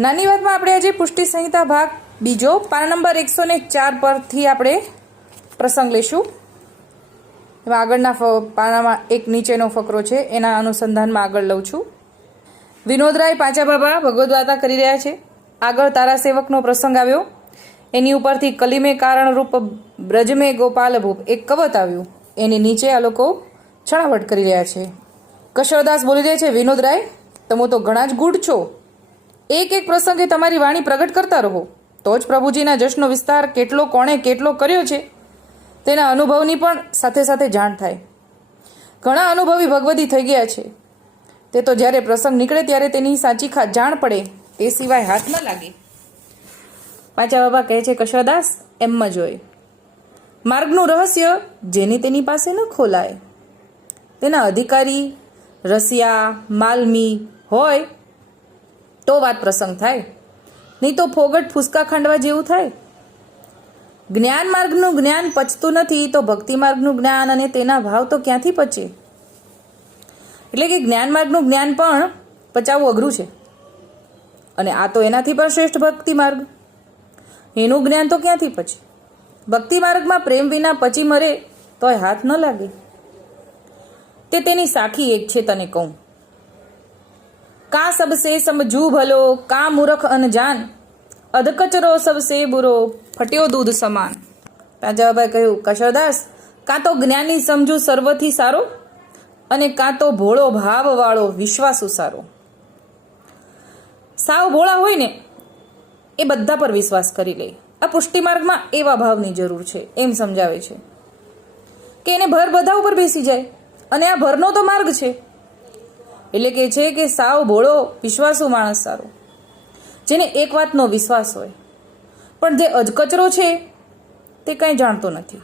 નાની વાતમાં આપણે આજે પુષ્ટિ સંહિતા ભાગ બીજો, પાના નંબર એકસો ને ચાર પરથી આપણે પ્રસંગ લઈશું. એમાં આગળના પાનામાં એક નીચેનો ફકરો છે, એના અનુસંધાનમાં આગળ લઉં છું. વિનોદરાય પાંચા બાબા ભગવદ્વાતા કરી રહ્યા છે. આગળ તારા સેવકનો પ્રસંગ આવ્યો. એની ઉપરથી કલીમે કારણરૂપ બ્રજમે ગોપાલ ભૂપ, એક કવત આવ્યું. એની નીચે આ લોકો છણાવટ કરી રહ્યા છે. કશોદાસ બોલી રહ્યા છે, વિનોદરાય, તમે તો ઘણા જ ગુડ છો. એક એક પ્રસંગે તમારી વાણી પ્રગટ કરતા રહો. તો જ પ્રભુજીના જશનો વિસ્તાર કેટલો કોણે કેટલો કર્યો છે, તેના અનુભવની પણ સાથે સાથે જાણ થાય. ઘણા અનુભવી ભગવદી થઈ ગયા છે. તે તો જ્યારે પ્રસંગ નીકળે ત્યારે તેની સાચી ખા, જાણ પડે, તે સિવાય હાથ ન લાગે. પાચા બાબા કહે છે, કશોદાસ, એમ જ હોય. માર્ગનું રહસ્ય જેની તેની પાસે ન ખોલાય. તેના અધિકારી, રસિયા, માલમી હોય તો વાત પ્રસંગ થાય. નહીં તો ફોગટ ફૂસકા ખાંડવા જેવું થાય. જ્ઞાન માર્ગનું જ્ઞાન પચતું નથી તો ભક્તિ માર્ગનું જ્ઞાન અને તેના ભાવ તો ક્યાંથી પચે? એટલે કે જ્ઞાન માર્ગનું જ્ઞાન પણ પચાવવું અઘરું છે. અને આ તો એનાથી પણ શ્રેષ્ઠ ભક્તિ માર્ગ. એનું જ્ઞાન તો ક્યાંથી પચે? ભક્તિ માર્ગમાં પ્રેમ વિના પચી મરે તોય હાથ ન લાગે. તે તેની સાખી એક છે તને કહું. કા સબસે સમજુ ભલો, કા મૂરખ અનજાન? અધકચરો સબસે બુરો, ફટ્યો દૂધ સમાન. રાજાભાઈ કહ્યું, કશરદાસ, કાં તો જ્ઞાની સમજુ સર્વથી સારો? અને કાં તો ભોળો ભાવ વાળો વિશ્વાસુ સારો? સાવ ભોળા હોય ને, એ બધા પર વિશ્વાસ કરી લે. આ પુષ્ટિ માર્ગમાં એવા ભાવની જરૂર છે, એમ સમજાવે છે. કે એને ભર બધા ઉપર બેસી જાય. અને આ ભરનો તો માર્ગ છે. એટલે કે છે કે સાવ ભોળો, વિશ્વાસુ માણસ સારો. જેને એક વાતનો વિશ્વાસ હોય. પણ જે અજકચરો છે, તે કંઈ જાણતો નથી.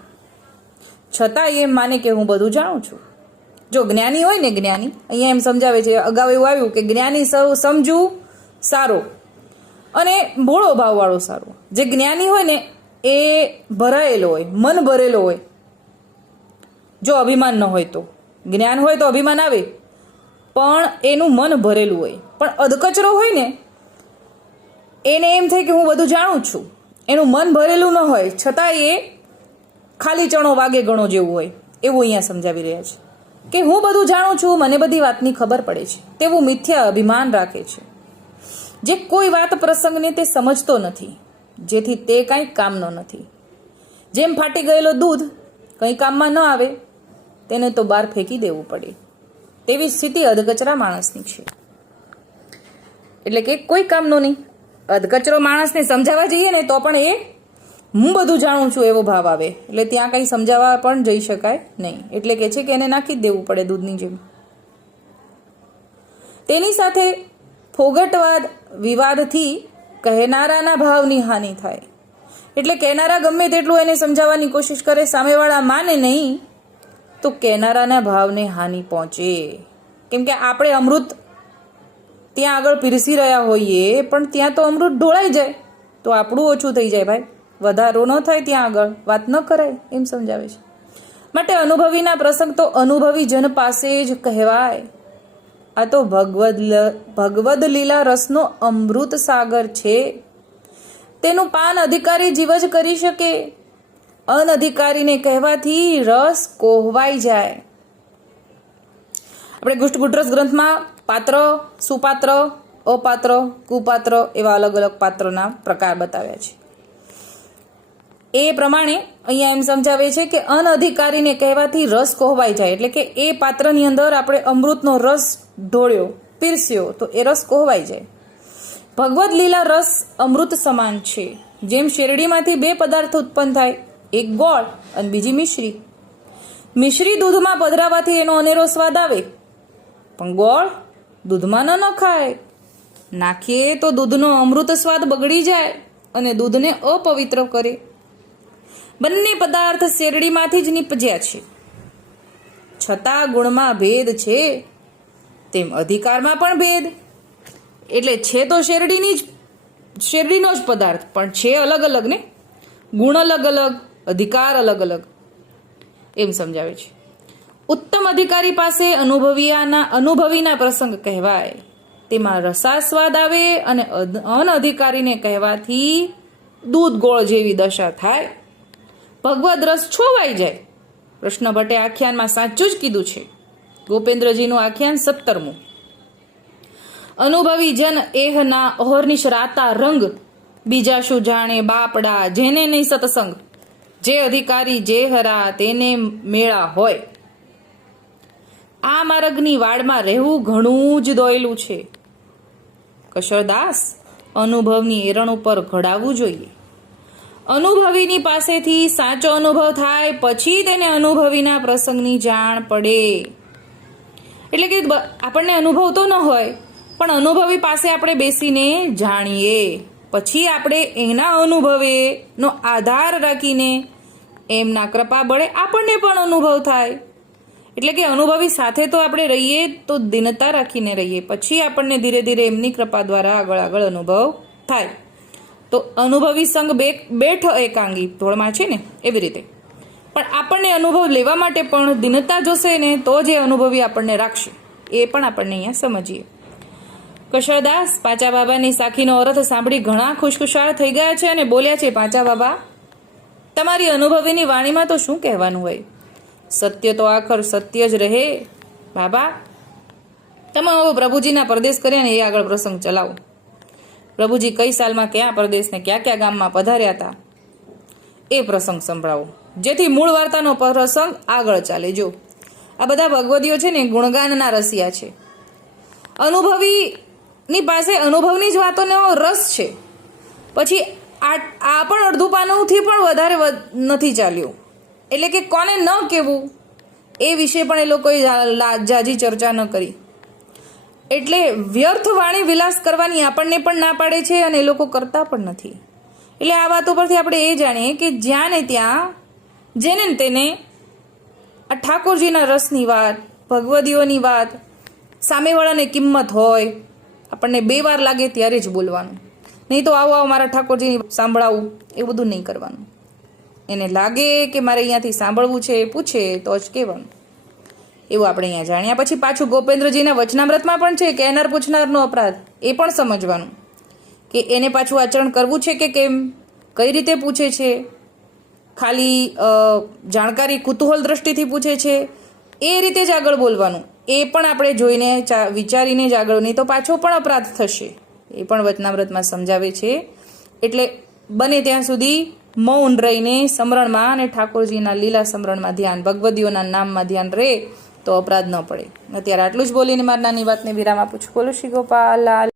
છતાં એમ માને કે હું બધું જાણું છું. જો જ્ઞાની હોય ને જ્ઞાની, અહીંયા એમ સમજાવે છે, અગાઉ એવું આવ્યું કે જ્ઞાની સૌ સમજવું સારો અને ભોળો ભાવવાળો સારો. જે જ્ઞાની હોય ને, એ ભરાયેલો હોય, મન ભરેલો હોય. જો અભિમાન ન હોય તો. જ્ઞાન હોય તો અભિમાન આવે પણ એનું મન ભરેલું હોય. પણ અધકચરો હોય ને, એને એમ થાય કે હું બધું જાણું છું. એનું મન ભરેલું ન હોય છતાં એ ખાલી ચણો વાગે ગણો જેવું હોય. એવું અહીંયા સમજાવી રહ્યા છે. કે હું બધું જાણું છું, મને બધી વાતની ખબર પડે છે. તેવું મિથ્યા અભિમાન રાખે છે. જે કોઈ વાત પ્રસંગને તે સમજતો નથી. જેથી તે કાંઈ કામનો નથી. જેમ ફાટી ગયેલો દૂધ કંઈ કામમાં ન આવે, તેને તો બહાર ફેંકી દેવું પડે. તેવી સ્થિતિ અધકચરા માણસની છે. એટલે કે કોઈ કામનો નહીં. અધકચરો માણસને સમજાવવા જઈએ ને તો પણ એ, હું બધું જાણું છું એવો ભાવ આવે. એટલે ત્યાં કંઈ સમજાવવા પણ જઈ શકાય નહીં. એટલે કે છે કે એને નાખી જ દેવું પડે દૂધની જેમ. તેની સાથે ફોગટવાદ, વિવાદથી કહેનારાના ભાવની હાનિ થાય. એટલે કહેનારા ગમે તેટલું એને સમજાવવાની કોશિશ કરે, સામેવાળા માને નહીં તો કેનારાના ભાવને હાનિ પહોંચે. કેમ કે આપણે અમૃત ત્યાં આગળ પીરસી રહ્યા હોઈએ, પણ ત્યાં તો અમૃત ઢોળાઈ જાય. તો આપણું ઓછું થઈ જાય ભાઈ. વધારો ન થાય ત્યાં આગળ. વાત ન કરાય, એમ સમજાવે છે. માટે અનુભવીના પ્રસંગ તો અનુભવી જન પાસે જ કહેવાય. આ તો ભગવદ ભગવદ લીલા રસનો અમૃત સાગર છે. તેનું પાન અધિકારી જીવ જ કરી શકે. અનધિકારીને કહેવાથી રસ કોહવાઈ જાય. આપણે ગુષ્ટગુટરસ ગ્રંથમાં પાત્ર, સુપાત્ર, અપાત્ર, કુપાત્ર એવા અલગ અલગ પાત્રના પ્રકાર બતાવ્યા છે. એ પ્રમાણે અહીંયા એમ સમજાવે છે કે અનઅધિકારીને કહેવાથી રસ કોહવાઈ જાય. એટલે કે એ પાત્રની અંદર આપણે અમૃતનો રસ ઢોળ્યો, પીરસ્યો, તો એ રસ કોહવાઈ જાય. ભગવદ લીલા રસ અમૃત સમાન છે. જેમ શેરડીમાંથી બે પદાર્થ ઉત્પન્ન થાય એક ગોળ અને બીજી મિશ્રી. મિશ્રી દૂધમાં પધરાવાથી એનો અનેરો સ્વાદ આવે. પણ ગોળ દૂધમાં ન નખાય. નાખીએ તો દૂધનો અમૃત સ્વાદ બગડી જાય અને દૂધને અપવિત્ર કરે. બંને પદાર્થ શેરડીમાંથી જ નીપજ્યા છે. છતાં ગુણમાં ભેદ છે. તેમ અધિકારમાં પણ ભેદ. એટલે છે તો શેરડીની જ, શેરડીનો જ પદાર્થ, પણ છે અલગ અલગ ને? ગુણ અલગ અલગ. અધિકાર અલગ અલગ. એમ સમજાવે છે. ઉત્તમ અધિકારી પાસે અનુભવીયાના અનુભવીના પ્રસંગ કહેવાય. તેમાં રસાસ્વાદ આવે અને અધ- અનઅધિકારીને કહેવાથી દૂધ ગોળ જેવી દશા થાય. ભગવદ રસ છોવાઈ જાય. કૃષ્ણ ભટ્ટે આખ્યાનમાં સાચું જ કીધું છે. ગોપેન્દ્રજીનું આખ્યાન સત્તરમું અનુભવી જન એહના ઓહર્નિશ રાતા રંગ. બીજા શું જાણે બાપડા જેને નહીં સત્સંગ. જે અધિકારી જે હરા તેને મેળા હોય. આ માર્ગની વાડમાં રહેવું ઘણું જ દોયલું છે. કશરદાસ અનુભવની એરણ ઉપર ઘડાવવું જોઈએ. અનુભવીની પાસેથી સાચો અનુભવ થાય, પછી તેને અનુભવીના પ્રસંગની જાણ પડે. એટલે કે આપણને અનુભવ તો ન હોય, પણ અનુભવી પાસે આપણે બેસીને જાણીએ. પછી આપણે એના અનુભવે નો આધાર રાખીને એમના કૃપા બળે આપણને પણ અનુભવ થાય. એટલે કે અનુભવી સાથે તો આપણે રહીએ તો દિનતા રાખીને રહીએ. પછી આપણને ધીરે ધીરે એમની કૃપા દ્વારા આગળ આગળ અનુભવ થાય. તો અનુભવી સંઘ બે બેઠ એકાંગી ધોળમાં છે ને, એવી રીતે. પણ આપણને અનુભવ લેવા માટે પણ દિનતા જોશે ને તો જે અનુભવી આપણને રાખશે. એ પણ આપણને અહીંયા સમજીએ. કશરદાસ પાચા બાબાની સાખીનો અર્થ સાંભળી ઘણા ખુશખુશાળ થઈ ગયા છે અને બોલ્યા છે, પાચા બાબા, તમારી અનુભવીની વાણીમાં તો શું કહેવાનું હોય? સત્ય તો આખર સત્ય જ રહે. બાબા, તમે હવે પ્રભુજીના પરદેશ કર્યા ને એ આગળ પ્રસંગ ચલાવો. પ્રભુજી કઈ સાલમાં કયા પરદેશને ક્યાં ક્યાં ગામમાં પધાર્યા હતા? એ પ્રસંગ સંભળાવો. જેથી મૂળ વાર્તાનો પ્રસંગ આગળ ચાલે. જો આ બધા ભગવદીઓ છે ને ગુણગાનના રસિયા છે. અનુભવીની પાસે અનુભવની જ વાતોનો રસ છે. પછી આ આ પણ અડધું પાનોથી પણ વધારે નથી ચાલ્યું. એટલે કે કોને ન કહેવું, એ વિશે પણ એ લોકોએ જાજી ચર્ચા ન કરી. એટલે વ્યર્થ વાણી વિલાસ કરવાની આપણને પણ ના પાડે છે અને એ લોકો કરતા પણ નથી. એટલે આ વાતો પરથી આપણે એ જાણીએ કે જ્યાં ને ત્યાં, જેને ને તેને આ ઠાકોરજીના રસની વાત, ભગવદીઓની વાત, સામેવાળાને કિંમત હોય આપણને બે વાર લાગે ત્યારે જ બોલવાનું. નહીં તો આવો આવો મારા ઠાકોરજી સાંભળાવું, એ બધું નહીં કરવાનું. એને લાગે કે મારે અહીંયાથી સાંભળવું છે એ પૂછે તો જ કહેવાનું. એવું આપણે અહીંયા જાણ્યા પછી પાછું ગોપેન્દ્રજીના વચનામૃતમાં પણ છે, કહેનાર પૂછનારનો અપરાધ, એ પણ સમજવાનું. કે એને પાછું આચરણ કરવું છે કે કેમ? કઈ રીતે પૂછે છે? ખાલી જાણકારી કુતૂહલ દ્રષ્ટિથી પૂછે છે? એ રીતે જ આગળ બોલવાનું. એ પણ આપણે જોઈને વિચારીને જ આગળ નહીં તો પાછો પણ અપરાધ થશે. એ પણ વચનાવ્રતમાં સમજાવે છે. એટલે બને ત્યાં સુધી મૌન રહીને સમરણમાં અને ઠાકોરજીના લીલા સમરણમાં ધ્યાન, ભગવદીઓના નામમાં ધ્યાન રહે તો અપરાધ ન પડે. અત્યારે આટલું જ બોલીને મારી નાની વાતને વિરામ આપું છું. બોલો શ્રી ગોપાલ